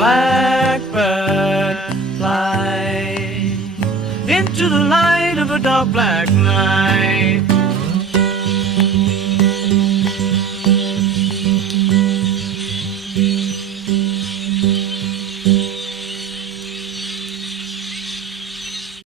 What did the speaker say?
Blackbird, fly into the light of a dark black night.